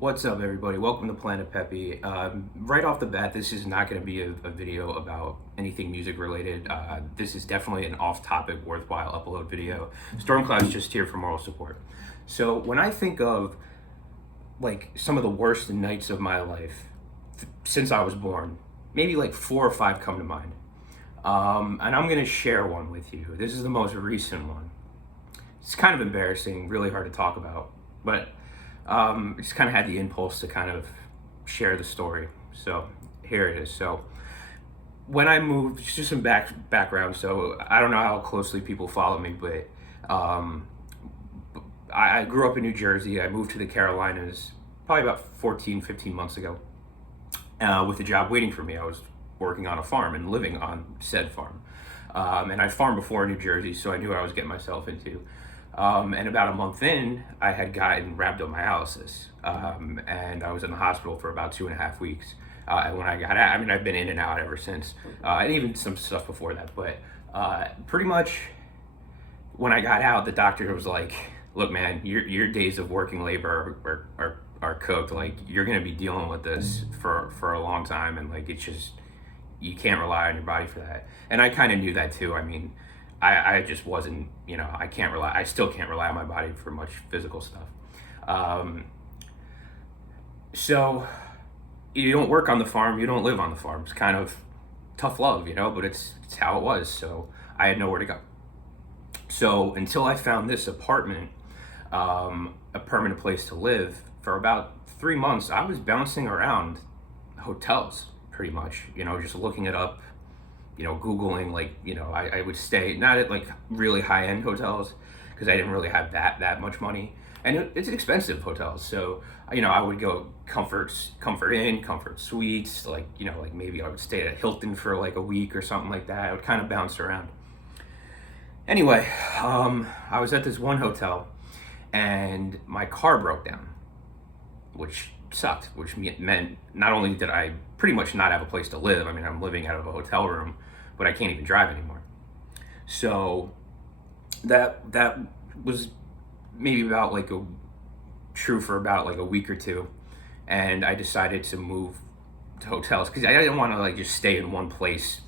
What's up, everybody? Welcome to Planet-Pepe. Right off the bat, this is not going to be a video about anything music related. This is definitely an off-topic, worthwhile upload video. Stormcloud's just here for moral support. So when I think of like some of the worst nights of my life since I was born, maybe like four or five come to mind. And I'm going to share one with you. This is the most recent one. It's kind of embarrassing, really hard to talk about, but just kind of had the impulse to kind of share the story. So here it is. So when I moved, just some background. So I don't know how closely people follow me, but I grew up in New Jersey. I moved to the Carolinas probably about 14, 15 months ago with a job waiting for me. I was working on a farm and living on said farm. And I farmed before in New Jersey, so I knew what I was getting myself into. And about a month in, I had gotten rhabdomyolysis, and I was in the hospital for about 2.5 weeks. And when I got out, I mean, I've been in and out ever since, and even some stuff before that. But pretty much, when I got out, the doctor was like, "Look, man, your days of working labor are cooked. Like, you're gonna be dealing with this for a long time, and like it's just you can't rely on your body for that." And I kind of knew that too. I mean, I just wasn't, I still can't rely on my body for much physical stuff. So you don't work on the farm, you don't live on the farm. It's kind of tough love, but it's how it was. So I had nowhere to go. So until I found this apartment, a permanent place to live, for about 3 months, I was bouncing around hotels pretty much, just looking it up, Googling, like, I would stay not at like really high end hotels because I didn't really have that much money. And it's expensive hotels. So, I would go comfort inn, comfort suites, like maybe I would stay at Hilton for like a week or something like that. I would kind of bounce around. Anyway, I was at this one hotel and my car broke down, which sucked, which meant not only did I pretty much not have a place to live, I mean, I'm living out of a hotel room, but I can't even drive anymore. So that was maybe about like true for about like a week or two, and I decided to move to hotels because I didn't want to like just stay in one place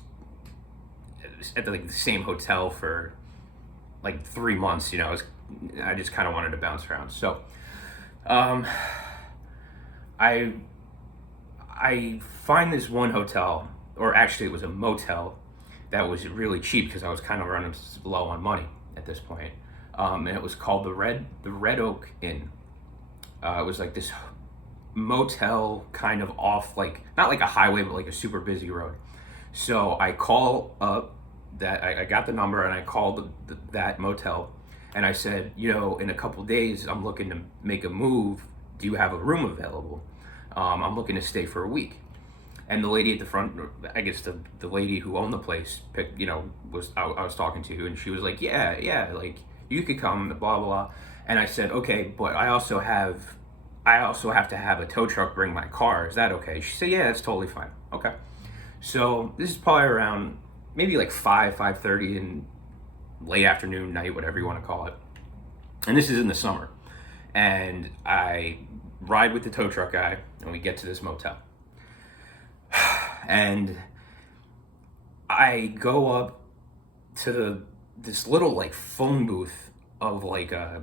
at the same hotel for like 3 months. I just kind of wanted to bounce around. So I find this one hotel, or actually it was a motel, that was really cheap because I was kind of running low on money at this point. And it was called the Red Oak Inn. It was like this motel kind of off, like not like a highway, but like a super busy road. So I call up I got the number and I called that motel, and I said, in a couple days I'm looking to make a move. Do you have a room available? I'm looking to stay for a week. And the lady at the front, I guess the lady who owned the place, I was talking to, and she was like, yeah, like you could come, blah blah. And I said, okay, but I also have to have a tow truck bring my car. Is that okay? She said, yeah, that's totally fine. Okay. So this is probably around maybe like 5:30 in late afternoon, night, whatever you want to call it. And this is in the summer. And I ride with the tow truck guy, and we get to this motel. And I go up to this little like phone booth of like a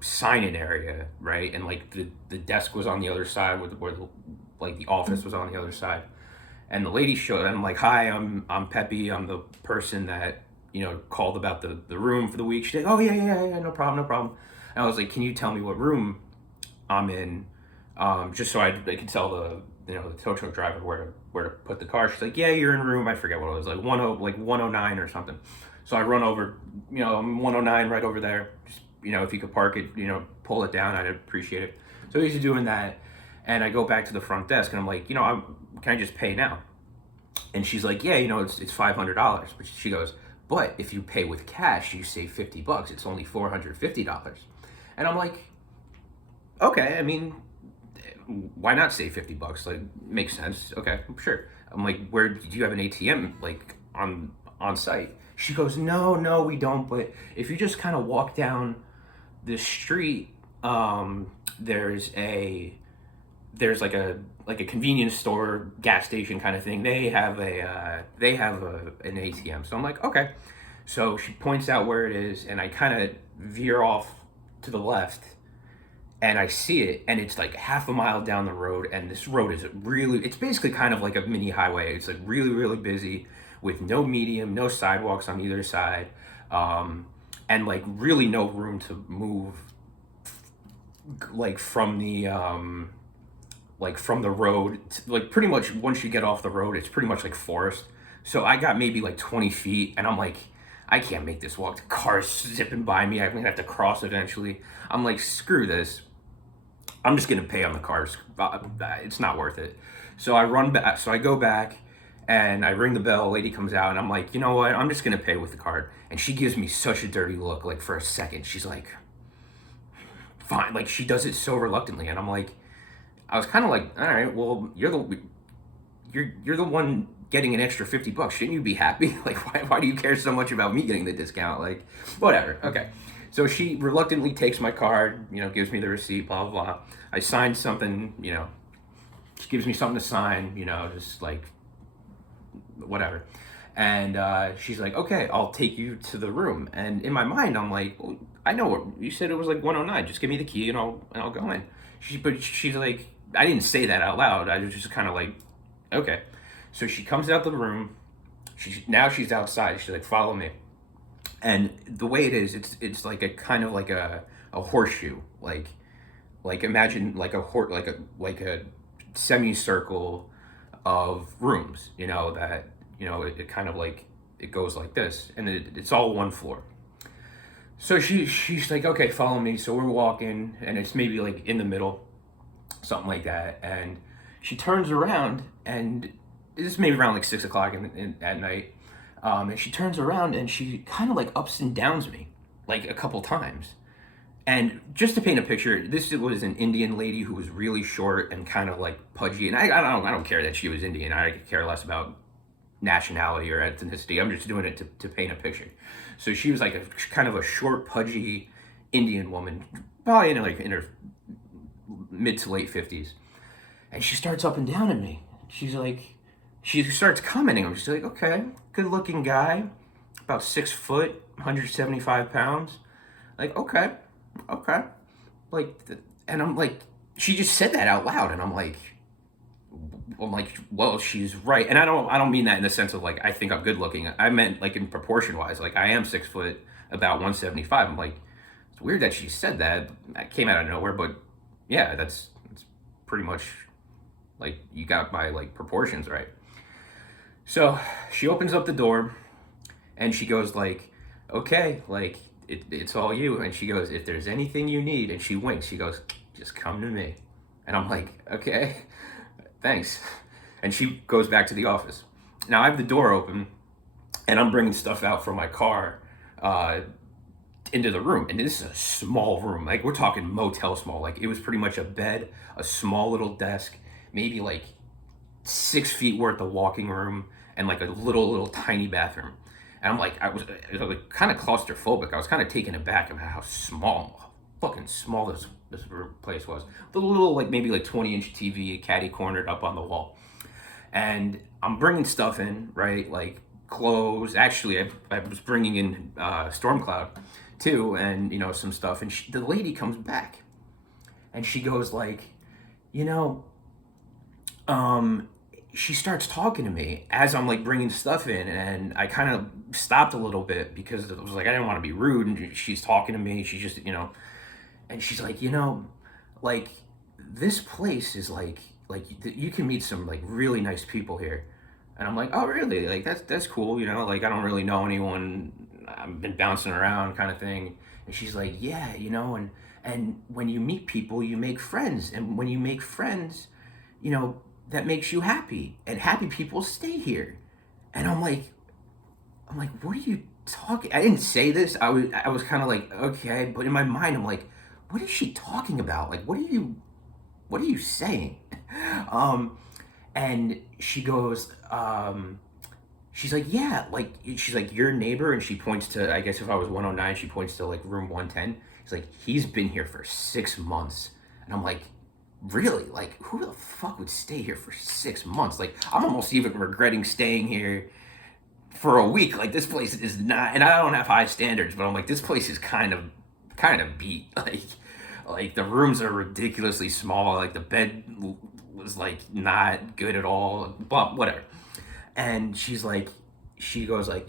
sign-in area, right? And like the desk was on the other side, where the office was on the other side. And the lady showed. I'm like, "Hi, I'm Pepe. I'm the person that called about the room for the week." She's like, "Oh yeah, no problem, no problem." And I was like, "Can you tell me what room I'm in, just so I could tell the tow truck driver where to put the car?" She's like, "Yeah, you're in room." I forget what it was, like 109 or something. So I run over. I'm 109 right over there. Just if you could park it, pull it down, I'd appreciate it. So he's doing that, and I go back to the front desk, and I'm like, can I just pay now? And she's like, yeah, it's $500. But she goes, but if you pay with cash, you save $50. It's only $450. And I'm like, okay, I mean, why not save $50? Like, makes sense. Okay, sure. I'm like, where do you have an ATM like on site? She goes, no, we don't. But if you just kind of walk down the street, there's a there's like a convenience store, gas station kind of thing. They have an ATM. So I'm like, okay. So she points out where it is, and I kind of veer off to the left, and I see it, and it's like half a mile down the road, and this road is it's basically kind of like a mini highway. It's like really, really busy with no medium, no sidewalks on either side, and like really no room to move, like from the road. Like pretty much once you get off the road, it's pretty much like forest. So I got maybe like 20 feet, and I'm like, I can't make this walk. The car's zipping by me. I'm gonna have to cross eventually. I'm like, screw this. I'm just gonna pay on the cars. It's not worth it. So I run back. So I go back, and I ring the bell. A lady comes out, and I'm like, you know what? I'm just gonna pay with the card. And she gives me such a dirty look. Like for a second, she's like, fine. Like she does it so reluctantly, and I'm like, I was kind of like, all right, well, you're the one getting an extra $50. Shouldn't you be happy? Like, why do you care so much about me getting the discount? Like, whatever. Okay. So she reluctantly takes my card, gives me the receipt, blah, blah, blah. I signed something, she gives me something to sign, just like, whatever. And she's like, okay, I'll take you to the room. And in my mind, I'm like, well, I know what you said. It was like 109. Just give me the key and I'll go in. But she's like, I didn't say that out loud. I was just kind of like, okay. So she comes out the room. Now she's outside. She's like, follow me. And the way it is, it's like a kind of like a horseshoe. Like imagine like a semicircle of rooms. It kind of like it goes like this, and it's all one floor. So she's like, okay, follow me. So we're walking, and it's maybe like in the middle, something like that. And she turns around, and this is maybe around like 6 o'clock at night. And she turns around, and she kind of like ups and downs me, like a couple times. And just to paint a picture, this was an Indian lady who was really short and kind of like pudgy. And I don't care that she was Indian. I care less about nationality or ethnicity. I'm just doing it to paint a picture. So she was like a kind of a short, pudgy Indian woman, probably in her mid to late 50s. And she starts up and down at me. She starts commenting. I'm just like, okay, good looking guy, about 6 foot, 175 pounds. Like, okay. Like, and I'm like, she just said that out loud. And I'm like, well, she's right. And I don't mean that in the sense of like, I think I'm good looking. I meant like in proportion wise, like I am 6 foot, about 175. I'm like, it's weird that she said that. That came out of nowhere, but yeah, that's pretty much like you got my like proportions right. So she opens up the door and she goes like, okay, like it's all you. And she goes, if there's anything you need, and she winks, she goes, just come to me. And I'm like, okay, thanks. And she goes back to the office. Now I have the door open and I'm bringing stuff out from my car into the room. And this is a small room. Like we're talking motel small. Like it was pretty much a bed, a small little desk, maybe like 6 feet worth of walking room, and like a little tiny bathroom. And I'm like, I was like kind of claustrophobic. I was kind of taken aback about how fucking small this place was. The little like maybe like 20-inch TV caddy cornered up on the wall. And I'm bringing stuff in, right? Like clothes. Actually, I was bringing in Storm Cloud too, and some stuff. And the lady comes back, and she goes like, she starts talking to me as I'm like bringing stuff in, and I kind of stopped a little bit because it was like I didn't want to be rude, and she's talking to me. She's just and she's like, like this place is like you can meet some like really nice people here. And I'm like, oh really? Like that's cool, like I don't really know anyone. I've been bouncing around kind of thing. And she's like, yeah, and when you meet people, you make friends, and when you make friends, that makes you happy, and happy people stay here. And I'm like, what are you talking? I didn't say this. I was kind of like, okay, but in my mind, I'm like, what is she talking about? Like, what are you saying? And she goes, she's like, yeah, like, she's like, your neighbor, and she points to, I guess if I was 109, she points to like room 110. She's like, he's been here for 6 months. And I'm like, really, like, who the fuck would stay here for 6 months? Like, I'm almost even regretting staying here for a week. Like, this place is not, and I don't have high standards, but I'm like, this place is kind of beat. Like the rooms are ridiculously small. Like the bed was like not good at all. But whatever. And she goes like,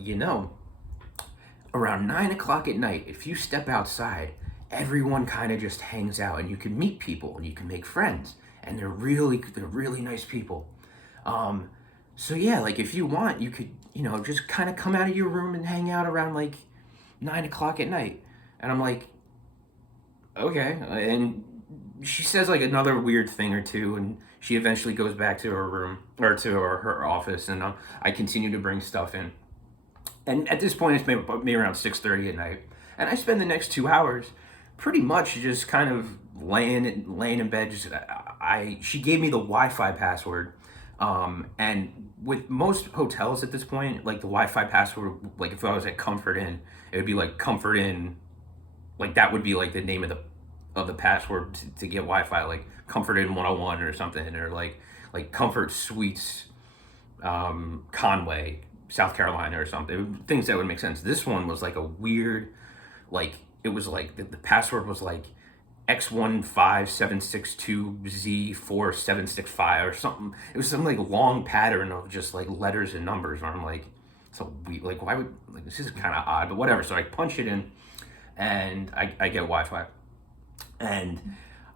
around 9 o'clock at night, if you step outside, everyone kind of just hangs out, and you can meet people and you can make friends, and they're really nice people. Um, so yeah, like if you want, you could just kind of come out of your room and hang out around like 9 o'clock at night. And I'm like, okay. And she says like another weird thing or two, and she eventually goes back to her room or to her office, and I continue to bring stuff in. And at this point, it's maybe around 6:30 at night, and I spend the next 2 hours pretty much just kind of laying in bed. She gave me the Wi-Fi password, and with most hotels at this point, like the Wi-Fi password, like if I was at Comfort Inn, it would be like Comfort Inn, like that would be like the name of the password to get Wi-Fi, like Comfort Inn 101 or something, or like Comfort Suites, Conway, South Carolina or something. Things that would make sense. This one was like a weird, like it was like the password was like X15762Z4765 or something. It was some like long pattern of just like letters and numbers, and I'm like, so we like why would like this is kind of odd, but whatever. So I punch it in, and I get Wi-Fi, and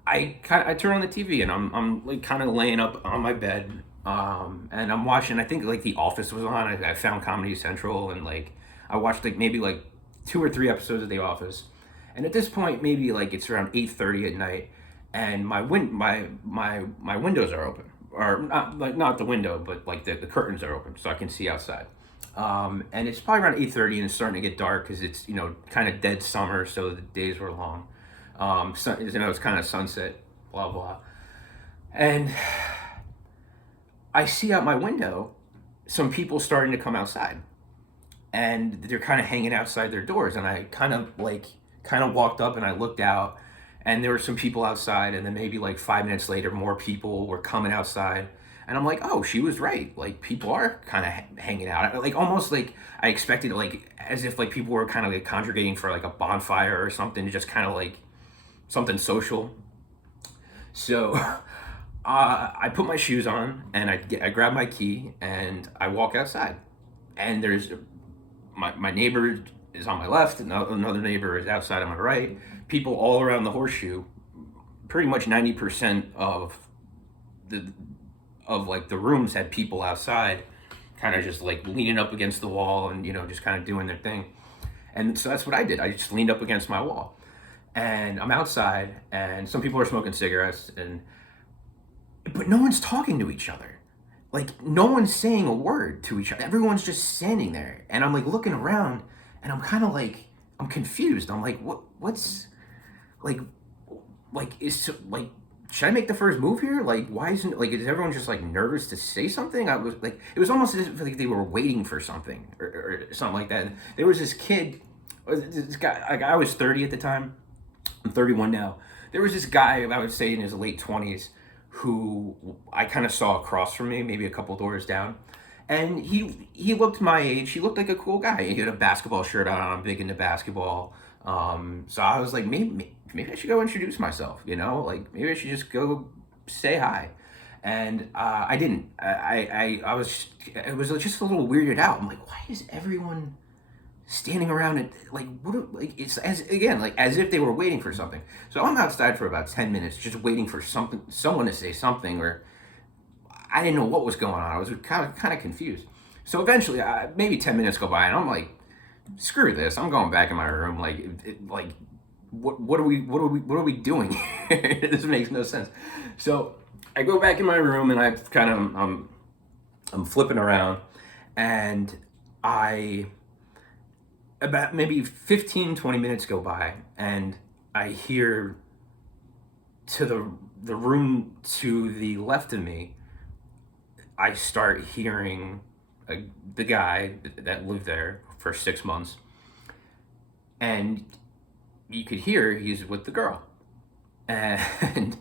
I turn on the TV, and I'm like kind of laying up on my bed, and I'm watching. I think like The Office was on. I found Comedy Central, and like I watched like maybe like 2 or 3 episodes of The Office, and at this point maybe like it's around 8:30 at night, and my windows are open, or not like not the window, but like the curtains are open, so I can see outside. And it's probably around 8:30, and it's starting to get dark because it's kind of dead summer, so the days were long. So, it's kind of sunset, blah blah. And I see out my window some people starting to come outside, and they're kind of hanging outside their doors. And I kind of walked up and I looked out, and there were some people outside. And then maybe like 5 minutes later, more people were coming outside. And I'm like, oh, she was right. Like people are kind of hanging out. Like almost like I expected, like as if like people were kind of like congregating for like a bonfire or something, just kind of like something social. So I put my shoes on, and I grab my key, and I walk outside. And there's my neighbor is on my left, and another neighbor is outside on my right. People all around the horseshoe. Pretty much 90% the like the rooms had people outside, kind of just like leaning up against the wall, and just kind of doing their thing. And so that's what I did. I just leaned up against my wall, and I'm outside, and some people are smoking cigarettes, but no one's talking to each other. Like no one's saying a word to each other. Everyone's just standing there, and I'm like looking around, and I'm kind of like I'm confused. I'm like, what's like is like should I make the first move here? Like, why isn't like is everyone just like nervous to say something? I was like, it was almost as if like they were waiting for something, or something like that. There was this kid, this guy. Like I was 30 at the time. I'm 31 now. There was this guy, I would say in his late 20s, who I kind of saw across from me, maybe a couple doors down, and he looked my age. He looked like a cool guy. He had a basketball shirt on. I'm big into basketball. So I was like, maybe I should go introduce myself. Like maybe I should just go say hi. And I didn't. I was just a little weirded out. I'm like, why is everyone standing around and like it's as if they were waiting for something. So I'm outside for about 10 minutes just waiting for someone to say something, or I didn't know what was going on. I was kind of confused. So eventually, maybe 10 minutes go by, and I'm like, screw this. I'm going back in my room. Like what are we doing here? This makes no sense. So I go back in my room, and I'm flipping around, and about maybe 15-20 minutes go by, and I hear to the room to the left of me, I start hearing the guy that lived there for 6 months, and you could hear he's with the girl. And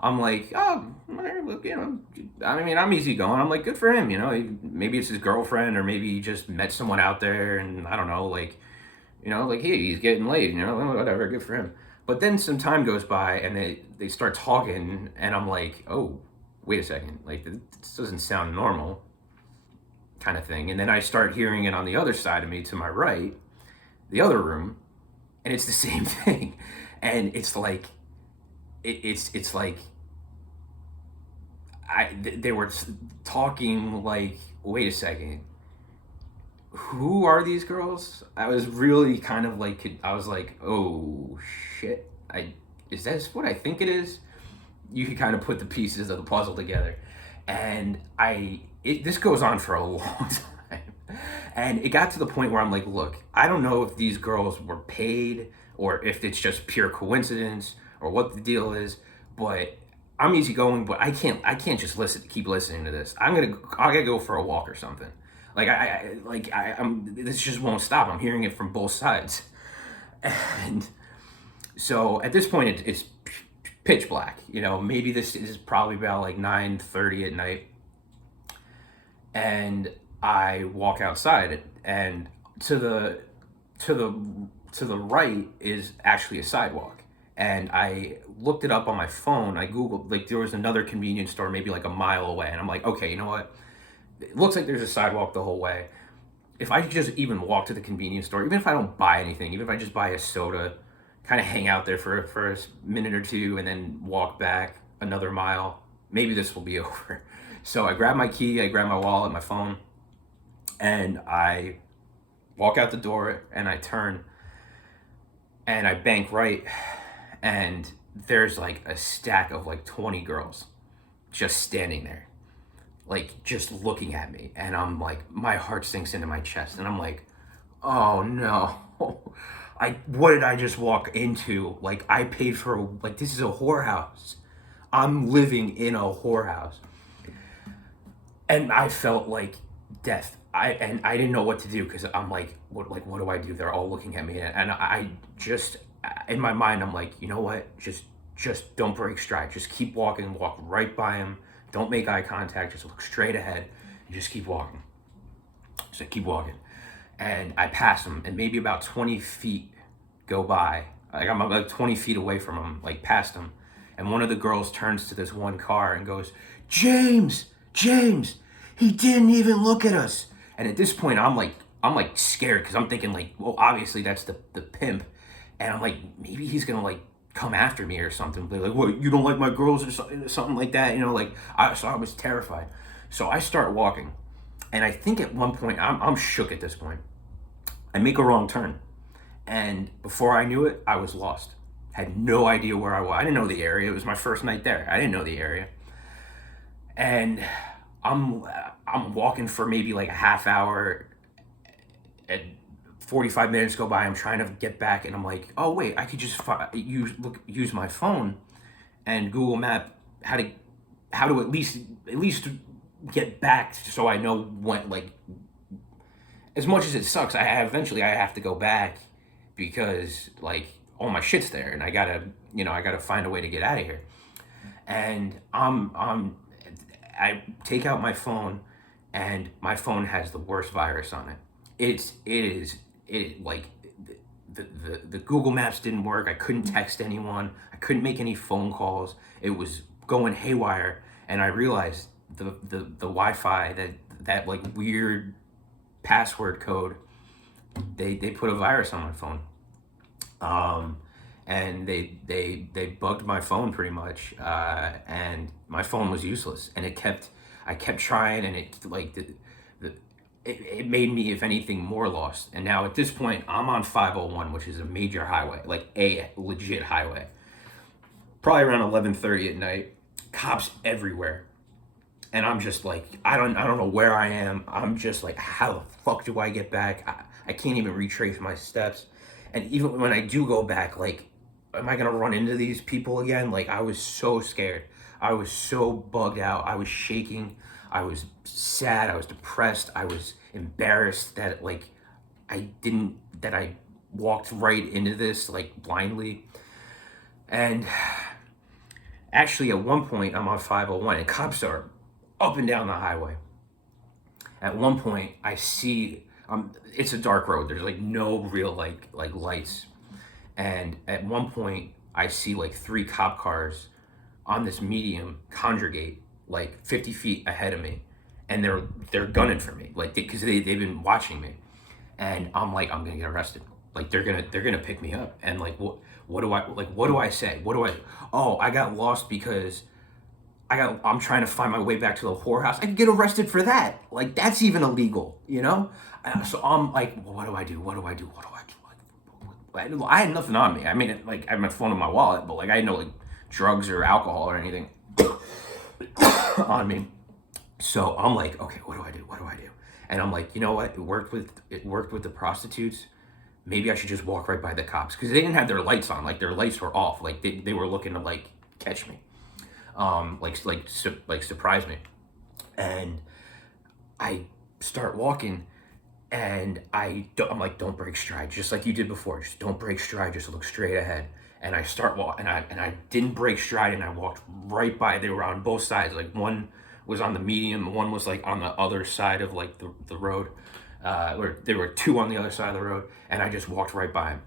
I'm like, oh, look, I mean, I'm easy going. I'm like, good for him, maybe it's his girlfriend, or maybe he just met someone out there, and I don't know, like, like, hey, he's getting laid, whatever, good for him. But then some time goes by, and they start talking, and I'm like, oh, wait a second, like, this doesn't sound normal, kind of thing. And then I start hearing it on the other side of me, to my right, the other room, and it's the same thing. And it's like, it's like, they were talking like, wait a second, who are these girls? I was really kind of like, I was like, oh shit, is this what I think it is? You can kind of put the pieces of the puzzle together. And this goes on for a long time. And it got to the point where I'm like, look, I don't know if these girls were paid, or if it's just pure coincidence, or what the deal is, but I'm easygoing, but I can't just keep listening to this. I gotta go for a walk or something. Like, this just won't stop. I'm hearing it from both sides. And so at this point, it's pitch black. Maybe this is probably about like 9:30 at night, and I walk outside, and to the to the to the right is actually a sidewalk. And I looked it up on my phone. I googled, like, there was another convenience store maybe like a mile away, and I'm like, okay, you know what? It looks like there's a sidewalk the whole way. If I could just even walk to the convenience store, even if I don't buy anything, even if I just buy a soda, kind of hang out there for a minute or two, and then walk back another mile, maybe this will be over. So I grab my key, I grab my wallet, my phone, and I walk out the door, and I turn, and I bank right, and there's like a stack of like 20 girls just standing there, like, just looking at me. And I'm like, my heart sinks into my chest, and I'm like, oh no. What did I just walk into? Like, I paid for, like, this is a whorehouse. I'm living in a whorehouse. And I felt like death. I didn't know what to do, because I'm like, what do I do? They're all looking at me, and I just, in my mind, I'm like, you know what? Just don't break stride. Just keep walking. Walk right by him. Don't make eye contact. Just look straight ahead and just keep walking. So I keep walking, and I pass him, and maybe about 20 feet go by. Like, I'm like 20 feet away from him, like past him, and one of the girls turns to this one car and goes, James, he didn't even look at us. And at this point, I'm like scared, because I'm thinking, like, well, obviously that's the pimp, and I'm like, maybe he's gonna like come after me or something. Like, what, you don't like my girls, or something like that, so I was terrified. So I start walking, and I think at one point, I'm shook at this point. I make a wrong turn, and before I knew it, I was lost. Had no idea where I was. I didn't know the area. It was my first night there. I didn't know the area. And I'm walking for maybe like a half hour, and 45 minutes go by. I'm trying to get back, and I'm like, oh wait, I could just use my phone and Google Map how to at least get back, so I know when, like, as much as it sucks, eventually I have to go back, because, like, all my shit's there, and I gotta find a way to get out of here. And I take out my phone, and my phone has the worst virus on it. Like, the Google Maps didn't work. I couldn't text anyone. I couldn't make any phone calls. It was going haywire, and I realized the Wi-Fi, that like weird password code, they put a virus on my phone. And they bugged my phone pretty much, and my phone was useless. And I kept trying, and it made me, if anything, more lost. And now at this point, I'm on 501, which is a major highway, like a legit highway. Probably around 11:30 at night, cops everywhere, and I'm just like, I don't know where I am. I'm just like, how the fuck do I get back? I can't even retrace my steps. And even when I do go back, like, am I gonna run into these people again? Like, I was so scared. I was so bugged out. I was shaking. I was sad. I was depressed. I was embarrassed that, like, that I walked right into this, like, blindly. And Actually, at one point, I'm on 501 and cops are up and down the highway. At one point, I see it's a dark road. There's like no real like lights. And at one point, I see like three cop cars on this medium conjugate like 50 feet ahead of me, and they're gunning for me like because they've been watching me, and I'm like I'm gonna get arrested. Like they're gonna pick me up, and like what do I say? What do I? Oh, I got lost because I'm trying to find my way back to the whorehouse. I could get arrested for that. Like that's even illegal, you know? So I'm like, well, what do I do? What do I do? What do I do? Like, I had nothing on me. I mean, like I had my phone in my wallet, but like I had no like drugs or alcohol or anything on me. So I'm like, okay, what do I do? What do I do? And I'm like, you know what? It worked with the prostitutes. Maybe I should just walk right by the cops because they didn't have their lights on. Like their lights were off. Like they were looking to like catch me, like surprise me. And I start walking, and I'm like, don't break stride, just like you did before. Just don't break stride. Just look straight ahead. And I start walking, and I didn't break stride, and I walked right by. They were on both sides. Like one was on the medium, one was like on the other side of like the road. Where there were two on the other side of the road, and I just walked right by him.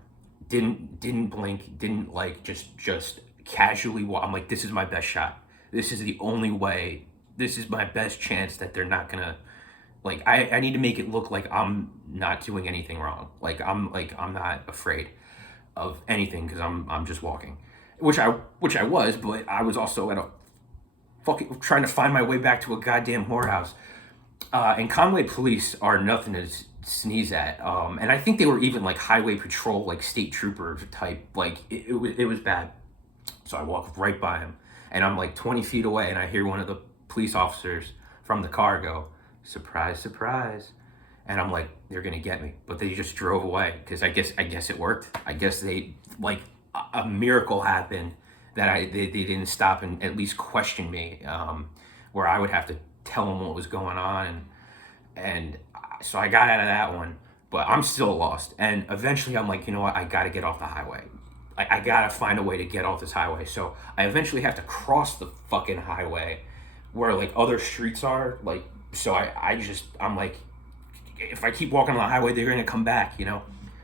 Didn't blink. Didn't like just casually walk. I'm like, this is my best shot. This is the only way. This is my best chance that they're not gonna like. I need to make it look like I'm not doing anything wrong. Like I'm not afraid of anything because I'm just walking, which I was, but I was also at a fucking trying to find my way back to a goddamn whorehouse. And Conway police are nothing to sneeze at. And I think they were even like highway patrol, like state trooper type. Like it was bad. So I walk right by him, and I'm like 20 feet away, and I hear one of the police officers from the car go, "Surprise, surprise." And I'm like, they're gonna get me, but they just drove away because I guess it worked. I guess they like a miracle happened that they didn't stop and at least question me, where I would have to tell them what was going on, and so I got out of that one, but I'm still lost. And eventually, I'm like, you know what? I got to get off the highway. I got to find a way to get off this highway. So I eventually have to cross the fucking highway where like other streets are. Like, so I'm like, if I keep walking on the highway, they're gonna come back, you know.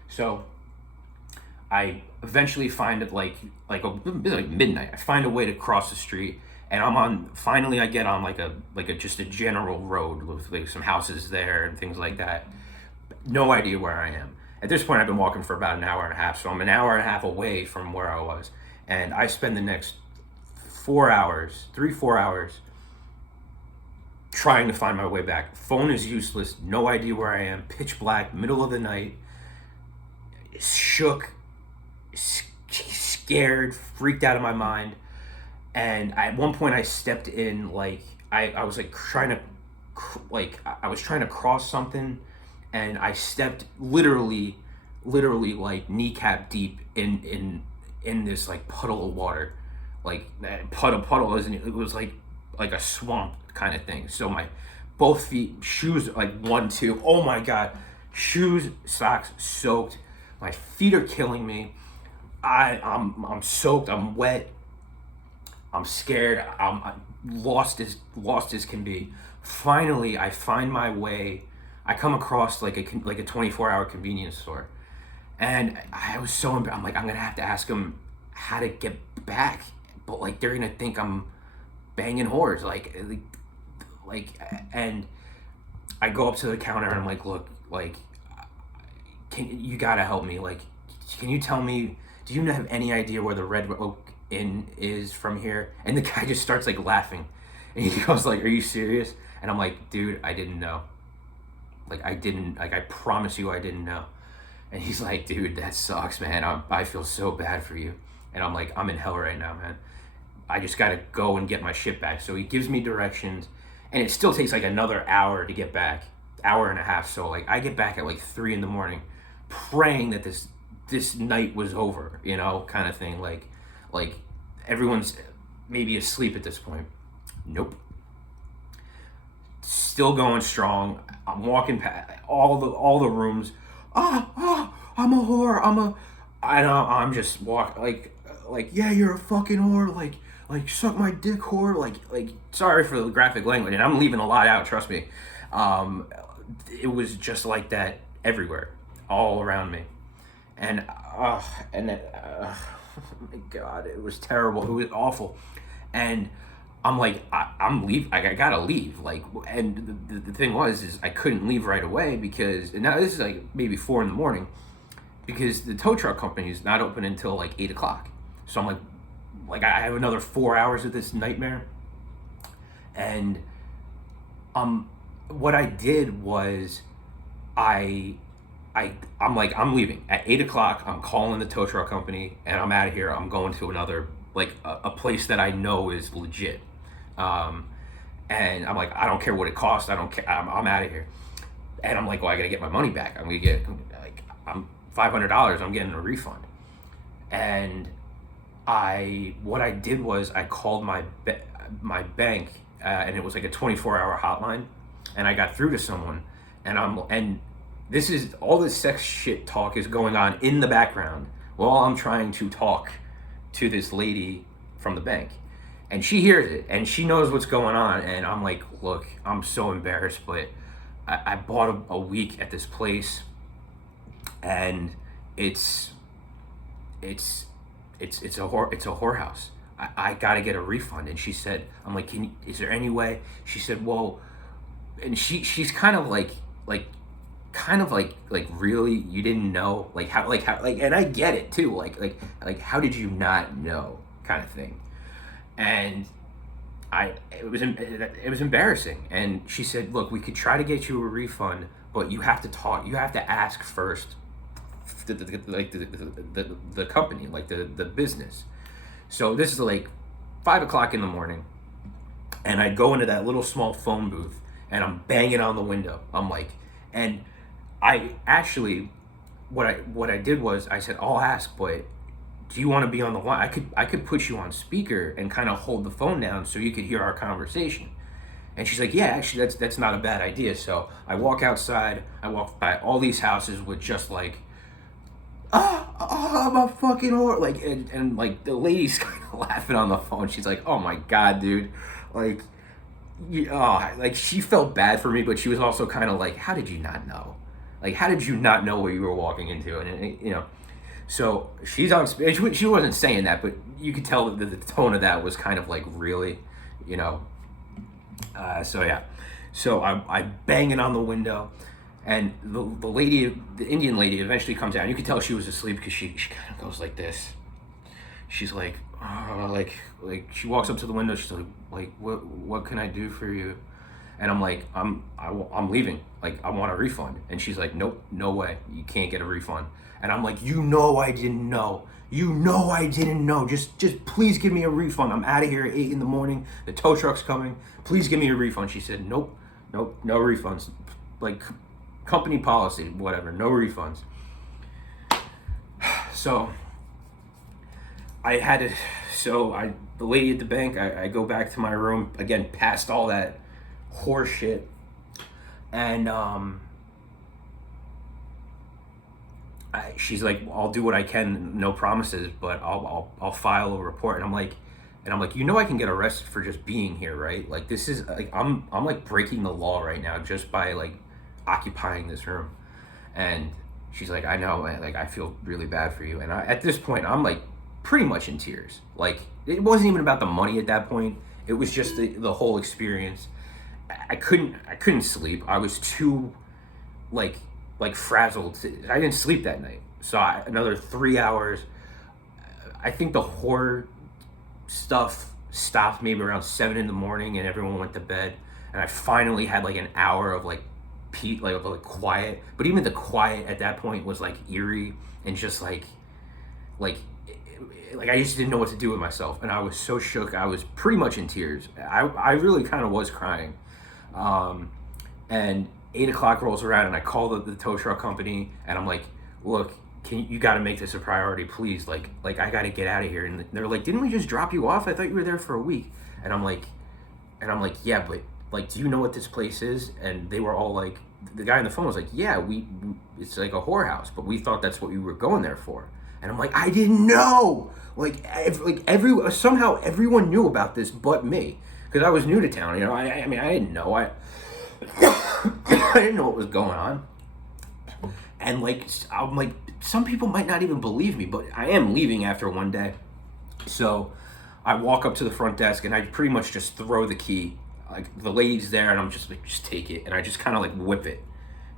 So I eventually find it like midnight. I find a way to cross the street, and finally I get on like a just a general road with like some houses there and things like that. No idea where I am. At this point, I've been walking for about an hour and a half, so I'm an hour and a half away from where I was, and I spend the next 4 hours trying to find my way back. Phone is useless. No idea where I am. Pitch black, middle of the night. Shook, scared, freaked out of my mind. And at one point, I stepped in like I was like trying to I was trying to cross something, and I stepped literally like kneecap deep in this like puddle of water. Like that puddle isn't it was like a swamp kind of thing. So my both feet, shoes like 1, 2. Oh my god, shoes, socks soaked. My feet are killing me. I'm soaked. I'm wet. I'm scared. I'm lost as can be. Finally, I find my way. I come across like a 24-hour convenience store, and I was so I'm like, I'm gonna have to ask them how to get back, but like they're gonna think I'm banging whores, and I go up to the counter and I'm like, look, like, you gotta help me, like, can you tell me, do you have any idea where the Red Oak Inn is from here? And the guy just starts like laughing, and he goes like, are you serious? And I'm like, dude, I didn't know. Like I promise you I didn't know. And he's like, dude, that sucks, man. I feel so bad for you. And I'm like, I'm in hell right now, man. I just gotta go and get my shit back. So he gives me directions, and it still takes like another hour to get back, hour and a half. So like I get back at like 3 a.m, praying that this night was over, you know, kind of thing. Like everyone's maybe asleep at this point. Nope. Still going strong. I'm walking past all the rooms. I'm a whore. I'm just walk like yeah, you're a fucking whore. like suck my dick, whore. Like sorry for the graphic language, and I'm leaving a lot out. Trust me. Um, it was just like that everywhere, all around me, and oh my God, it was terrible. It was awful, and I'm like, I'm leave. I gotta leave. Like, and the thing was, is I couldn't leave right away because, and now this is like maybe 4 in the morning, because the tow truck company is not open until like 8 o'clock. So I'm like I have another 4 hours of this nightmare, and what I did was, I'm like, I'm leaving at 8 o'clock. I'm calling the tow truck company, and I'm out of here. I'm going to another, like a place that I know is legit. Um, and I'm like, I don't care what it costs. I don't care. I'm out of here. And I'm like, well, I gotta get my money back. I'm gonna get, like, I'm $500. I'm getting a refund. And what I did was I called my bank, and it was like a 24-hour hotline, and I got through to someone, and this is all this sex shit talk is going on in the background while I'm trying to talk to this lady from the bank, and she hears it and she knows what's going on, and I'm like, look, I'm so embarrassed, but I bought a week at this place, and it's it's it's a whorehouse. I gotta get a refund. And she said, I'm like, is there any way? She said, well, and she's kind of like kind of like really, you didn't know, like how, and I get it too, like how did you not know, kind of thing. And it was embarrassing. And she said, look, we could try to get you a refund, but you have to talk, you have to ask first the company, like the business. So this is like 5 o'clock in the morning, and I go into that little small phone booth, and I'm banging on the window. I'm like, and I actually, what I did was I said, I'll ask, but do you want to be on the line? I could put you on speaker and kind of hold the phone down so you could hear our conversation. And she's like, yeah, actually, that's not a bad idea. So I walk outside. I walk by all these houses with just like, I'm a fucking whore. Like, and like the lady's kind of laughing on the phone. She's like, oh my God, dude. Like, like she felt bad for me, but she was also kind of like, how did you not know? Like, how did you not know what you were walking into? And you know, so she's on. She wasn't saying that, but you could tell that the tone of that was kind of like, really, you know. So yeah, so I banging on the window, and the lady, the Indian lady, eventually comes out. And you could tell she was asleep because she kind of goes like this. She's like, oh, like she walks up to the window. She's like, what can I do for you? And I'm like, I'm leaving. Like, I want a refund. And she's like, nope, no way, you can't get a refund. And I'm like, you know I didn't know. You know I didn't know. Just please give me a refund. I'm out of here at 8 in the morning. The tow truck's coming. Please give me a refund. She said, nope, no refunds. Like, company policy, whatever, no refunds. So the lady at the bank, I go back to my room, again, past all that horse shit. And she's like, I'll do what I can, no promises, but I'll file a report. And I'm like, you know, I can get arrested for just being here, right? Like, this is like, I'm like breaking the law right now just by like occupying this room. And she's like, I know, man, like, I feel really bad for you. And at this point, I'm like pretty much in tears. Like, it wasn't even about the money at that point. It was just the whole experience. I couldn't sleep. I was too like frazzled. I didn't sleep that night. So another 3 hours. I think the horror stuff stopped maybe around 7 in the morning, and everyone went to bed. And I finally had like an hour of like quiet. But even the quiet at that point was like eerie and just like I just didn't know what to do with myself. And I was so shook. I was pretty much in tears. I really kind of was crying. And 8 o'clock rolls around, and I call the tow truck company, and I'm like, look, you got to make this a priority, please. Like I got to get out of here. And they're like, didn't we just drop you off? I thought you were there for a week. And I'm like, yeah, but like, do you know what this place is? And they were all like, the guy on the phone was like, yeah, it's like a whorehouse, but we thought that's what you were going there for. And I'm like, I didn't know. Somehow everyone knew about this but me, because I was new to town. I mean, I didn't know. I didn't know what was going on. And I'm like, some people might not even believe me, but I am leaving after one day. So I walk up to the front desk and I pretty much just throw the key. Like, the lady's there, and I'm just like, just take it, and I just kind of like whip it,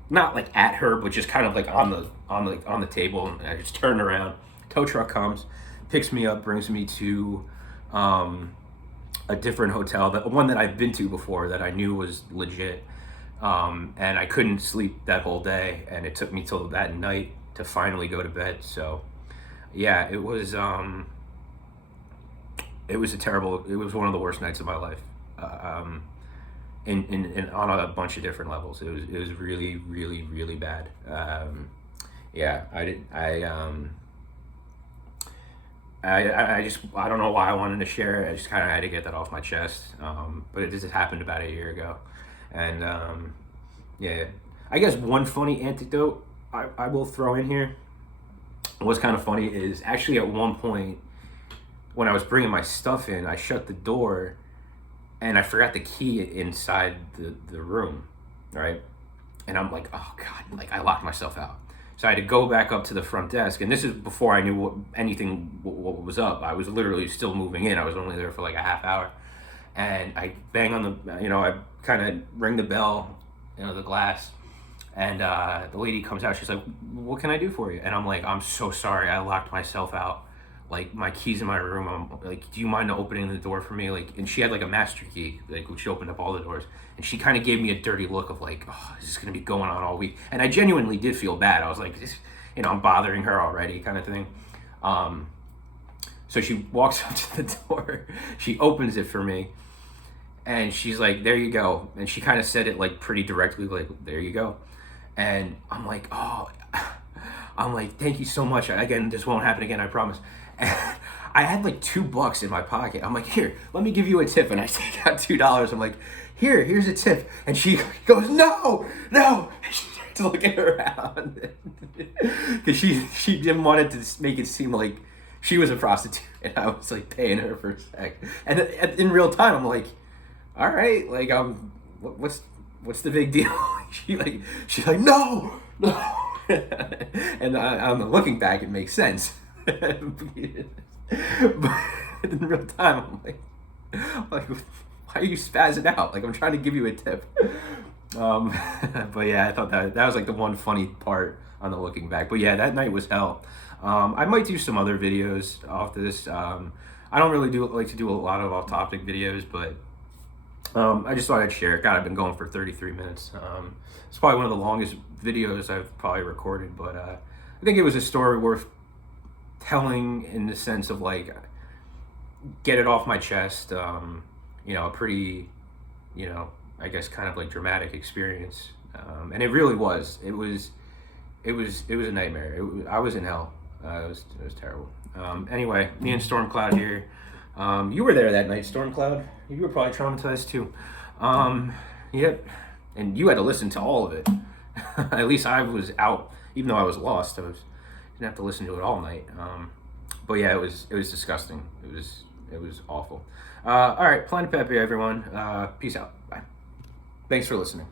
not like at her, but just kind of like on the table, and I just turn around. Tow truck comes, picks me up, brings me to a different hotel, the one that I've been to before that I knew was legit. And I couldn't sleep that whole day, and it took me till that night to finally go to bed. So yeah, it was one of the worst nights of my life. In on a bunch of different levels. It was really, really, really bad. Yeah, I don't know why I wanted to share it. I just kind of had to get that off my chest. But it just happened about a year ago. And yeah, I guess one funny anecdote I will throw in here. What's kind of funny is, actually, at one point when I was bringing my stuff in, I shut the door and I forgot the key inside the room, right? And I'm like, oh God, like, I locked myself out. So I had to go back up to the front desk, and this is before I knew what was up. I was literally still moving in. I was only there for like a half hour. And I bang on the, I kind of ring the bell, the glass, and the lady comes out. She's like, what can I do for you? And I'm like, I'm so sorry, I locked myself out. Like, my key's in my room. I'm like, do you mind opening the door for me? Like, and she had like a master key, like, which opened up all the doors. And she kind of gave me a dirty look of like, oh, is this gonna be going on all week? And I genuinely did feel bad. I was like, I'm bothering her already, kind of thing. So she walks up to the door. She opens it for me, and she's like, there you go. And she kind of said it like pretty directly, like, there you go. And I'm like, oh, thank you so much. Again, this won't happen again, I promise. And I had like $2 in my pocket. I'm like, here, let me give you a tip. And I take out $2. I'm like, here's a tip. And she goes, no. And she starts looking around, because she didn't want it to make it seem like she was a prostitute, and I was like paying her for a sec. And in real time, I'm like, all right, like, what's the big deal? She's like, no. And I'm looking back, it makes sense. But in real time, I'm like, why are you spazzing out? Like, I'm trying to give you a tip. But yeah, I thought that was like the one funny part on the looking back. But yeah, that night was hell. I might do some other videos off this. I don't really like to do a lot of off-topic videos, but I just thought I'd share it. God, I've been going for 33 minutes. It's probably one of the longest videos I've probably recorded, but I think it was a story worth telling, in the sense of like, get it off my chest. A pretty, I guess kind of like dramatic experience. And it really was. It was a nightmare. I was in hell. It was terrible. Anyway, me and Stormcloud here. You were there that night, Stormcloud. You were probably traumatized too. Yep. And you had to listen to all of it. At least I was out, even though I was lost. Didn't have to listen to it all night. But yeah, it was disgusting. It was awful. All right, planet-Pepe, everyone. Peace out. Bye. Thanks for listening.